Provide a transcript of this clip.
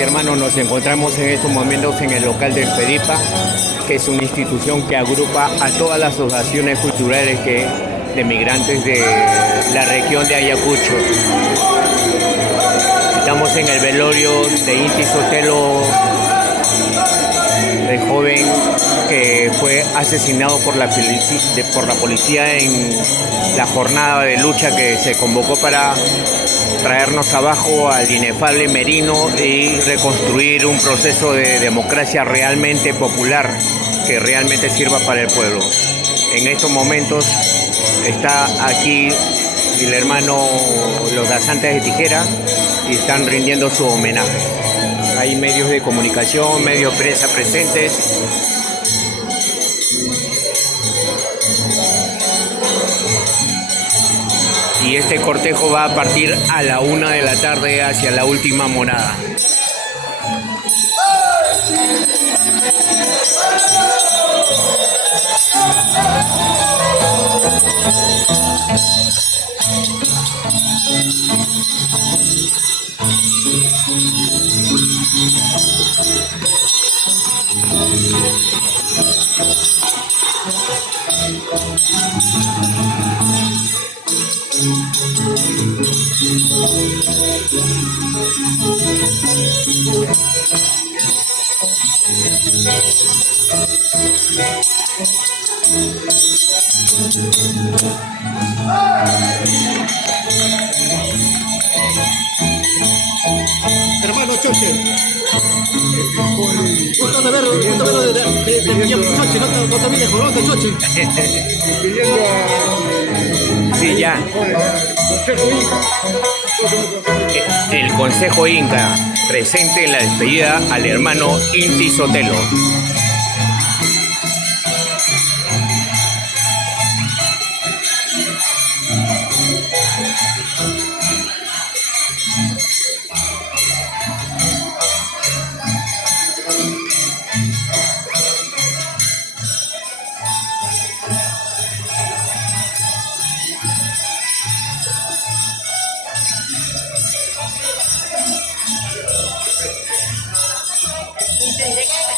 hermanos, nos encontramos en estos momentos en el local del PEDIPA, que es una institución que agrupa a todas las asociaciones culturales de migrantes de la región de Ayacucho. Estamos en el velorio de Inti Sotelo, el joven que fue asesinado por la policía en la jornada de lucha que se convocó para traernos abajo al inefable Merino y reconstruir un proceso de democracia realmente popular que realmente sirva para el pueblo. En estos momentos está aquí el hermano Los Danzantes de Tijera y están rindiendo su homenaje. Hay medios de comunicación, medios de prensa presentes. Y este cortejo va a partir a la 1 de la tarde hacia la última monada. Hermano Choche, gusto de verlo de Choche, no te vienes por otro Choche. Sí, ya. El Consejo Inca presente en la despedida al hermano Inti Sotelo. Tendré que